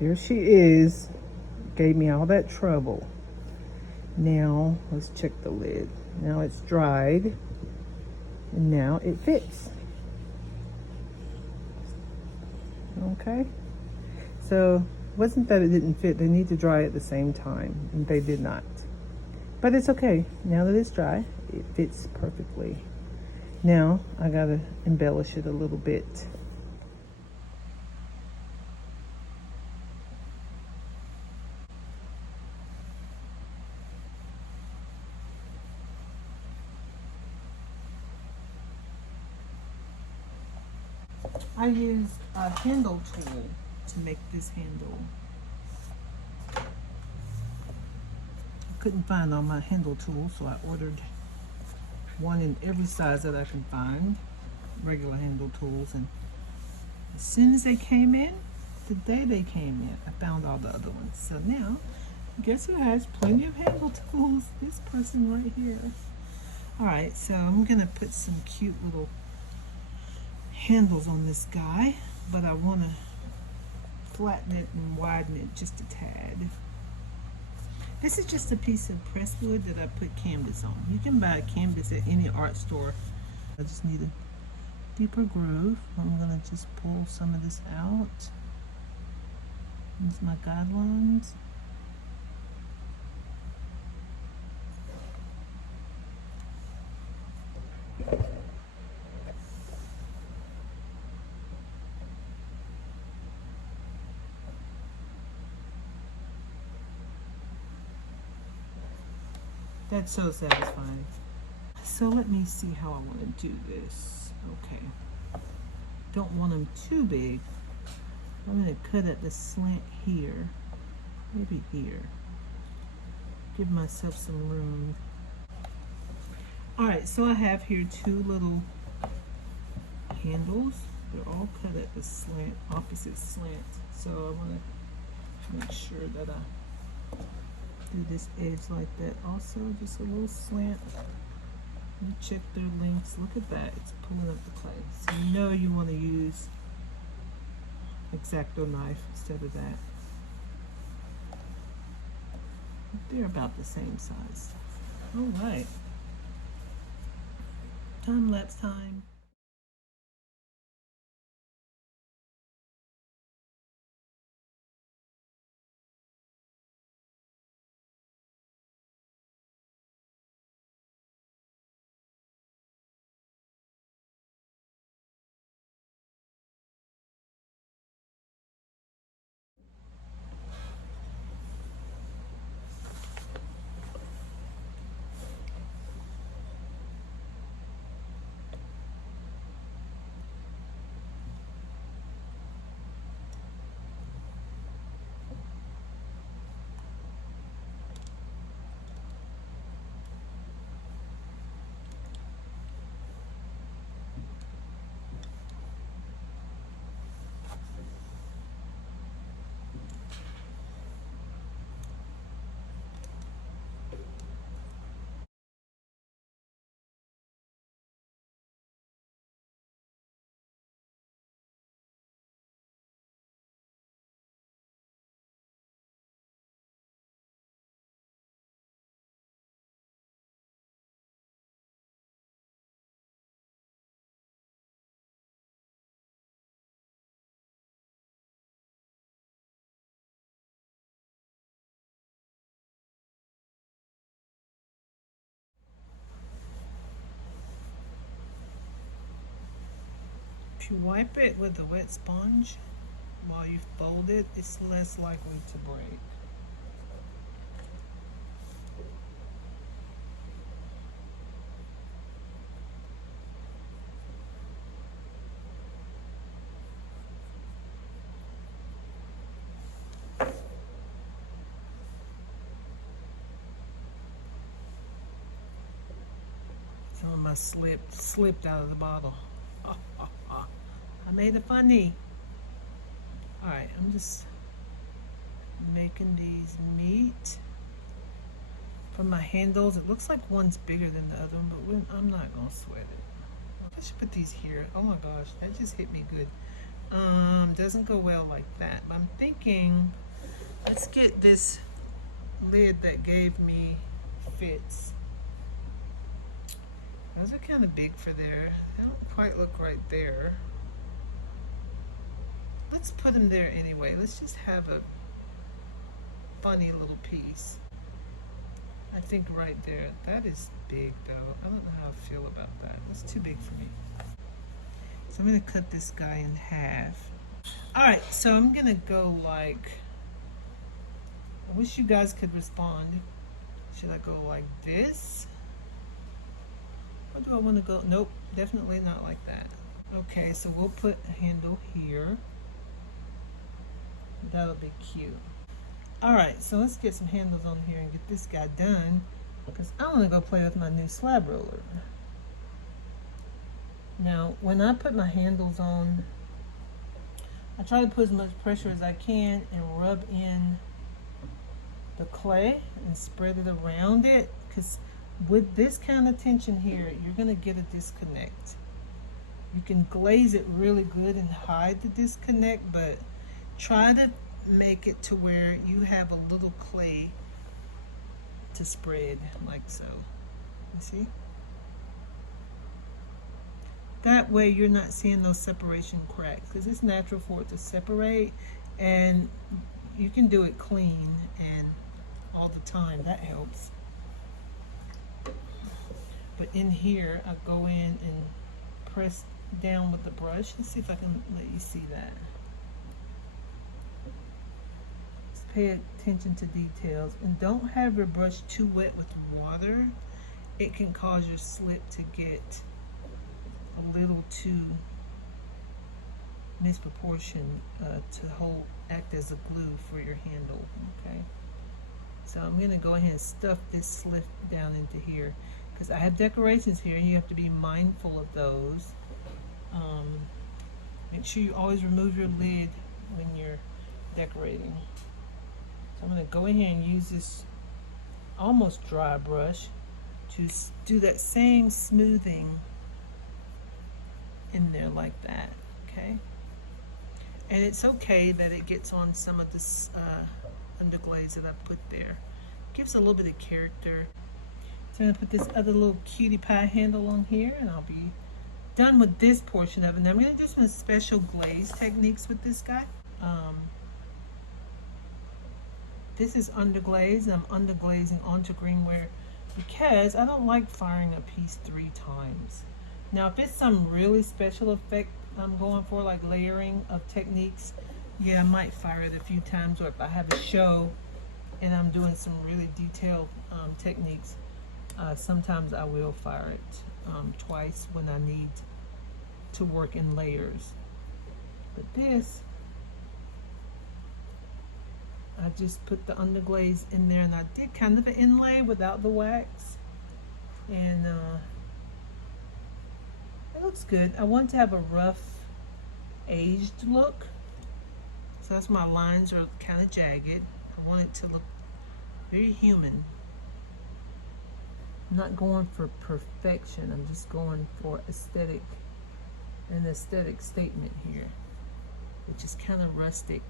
There she is. Gave me all that trouble. Now, let's check the lid. Now it's dried. And now it fits. Okay. So, wasn't that it didn't fit. They need to dry at the same time. And they did not. But it's okay. Now that it's dry, it fits perfectly. Now, I gotta embellish it a little bit. I used a handle tool to make this handle. I couldn't find all my handle tools, so I ordered one in every size that I can find, regular handle tools, and as soon as they came in, the day they came in, I found all the other ones. So now, guess who has plenty of handle tools? This person right here. All right, so I'm gonna put some cute little handles on this guy, but I wanna flatten it and widen it just a tad. This is just a piece of pressed wood that I put canvas on. You can buy a canvas at any art store. I just need a deeper groove. I'm gonna just pull some of this out. These are my guidelines. That's so satisfying. So let me see how I want to do this. Okay. Don't want them too big. I'm going to cut at the slant here. Maybe here. Give myself some room. Alright, so I have here two little handles. They're all cut at the slant, opposite slant. So I want to make sure that I do this edge like that. Also, just a little slant. You check their lengths. Look at that. It's pulling up the clay. So you know you want to use X-Acto knife instead of that. They're about the same size. All right. Time lapse time. If you wipe it with a wet sponge while you fold it, it's less likely to break. Some of my slipped out of the bottle. I made it funny. Alright, I'm just making these meet. For my handles, it looks like one's bigger than the other one, but I'm not going to sweat it. I should put these here. Oh my gosh, that just hit me good. Doesn't go well like that. But I'm thinking, let's get this lid that gave me fits. Those are kind of big for there. They don't quite look right there. Let's put them there anyway. Let's just have a funny little piece. I think right there. That is big though. I don't know how I feel about that. That's too big for me. So I'm going to cut this guy in half. Alright, so I'm going to go like, I wish you guys could respond. Should I go like this? Or do I want to go? Nope, definitely not like that. Okay, so we'll put a handle here. That'll be cute. Alright, so let's get some handles on here and get this guy done, because I want to go play with my new slab roller. Now, when I put my handles on, I try to put as much pressure as I can and rub in the clay and spread it around it, because with this kind of tension here, you're going to get a disconnect. You can glaze it really good and hide the disconnect, but try to make it to where you have a little clay to spread, like so. You see? That way you're not seeing those separation cracks, because it's natural for it to separate, and you can do it clean and all the time. That helps. But in here, I go in and press down with the brush. Let's see if I can let you see that. Just pay attention to details, and don't have your brush too wet with water. It can cause your slip to get a little too misproportioned to act as a glue for your handle. Okay, so I'm going to go ahead and stuff this slip down into here, because I have decorations here and you have to be mindful of those. Make sure you always remove your lid when you're decorating. So I'm going to go ahead and use this almost dry brush to do that same smoothing in there like that. Okay, and it's okay that it gets on some of this underglaze that I put there. Gives a little bit of character. So I'm going to put this other little cutie pie handle on here, and I'll be done with this portion of it. Now I'm going to do some special glaze techniques with this guy. This is underglaze, and I'm underglazing onto greenware because I don't like firing a piece 3 times. Now if it's some really special effect I'm going for, like layering of techniques, yeah, I might fire it a few times. Or if I have a show and I'm doing some really detailed techniques, sometimes I will fire it twice when I need to work in layers. But this, I just put the underglaze in there, and I did kind of an inlay without the wax, and it looks good. I want to have a rough aged look, so that's why my lines are kind of jagged. I want it to look very human. I'm not going for perfection, I'm just going for an aesthetic statement here, which is kind of rustic,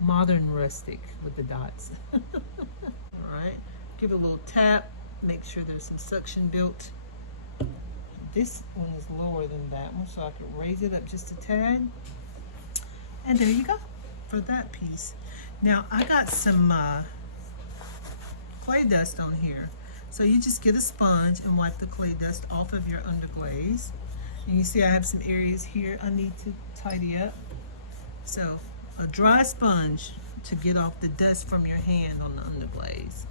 modern rustic with the dots. All right, give it a little tap, make sure there's some suction built. This one is lower than that one, so I can raise it up just a tad. And there you go for that piece. Now I got some clay dust on here. So you just get a sponge and wipe the clay dust off of your underglaze. And you see I have some areas here I need to tidy up. So a dry sponge to get off the dust from your hand on the underglaze.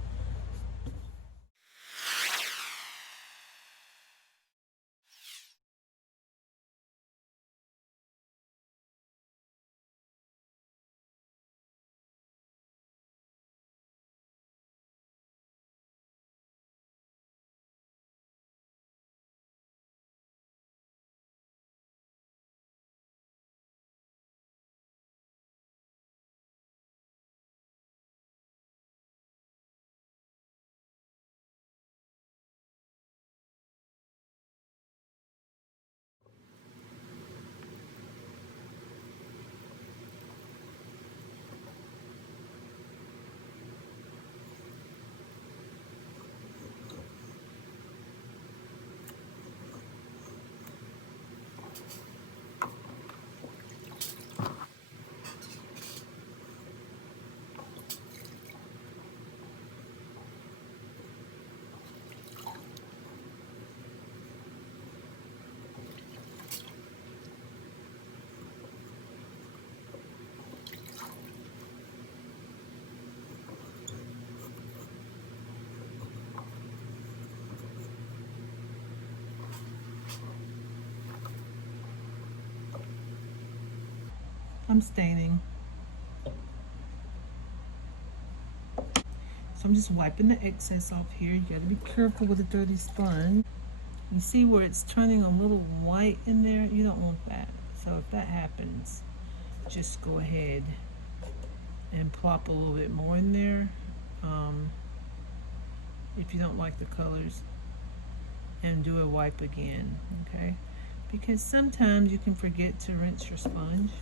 I'm staining. So I'm just wiping the excess off here. You gotta be careful with a dirty sponge. You see where it's turning a little white in there? You don't want that. So if that happens, just go ahead and plop a little bit more in there. If you don't like the colors, and do a wipe again, okay? Because sometimes you can forget to rinse your sponge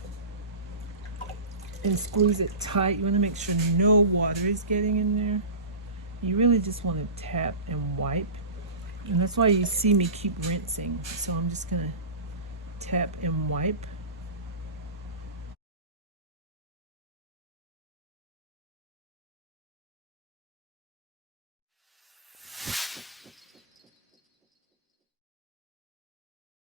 and squeeze it tight. You want to make sure no water is getting in there. You really just want to tap and wipe, and that's why you see me keep rinsing. So I'm just gonna tap and wipe.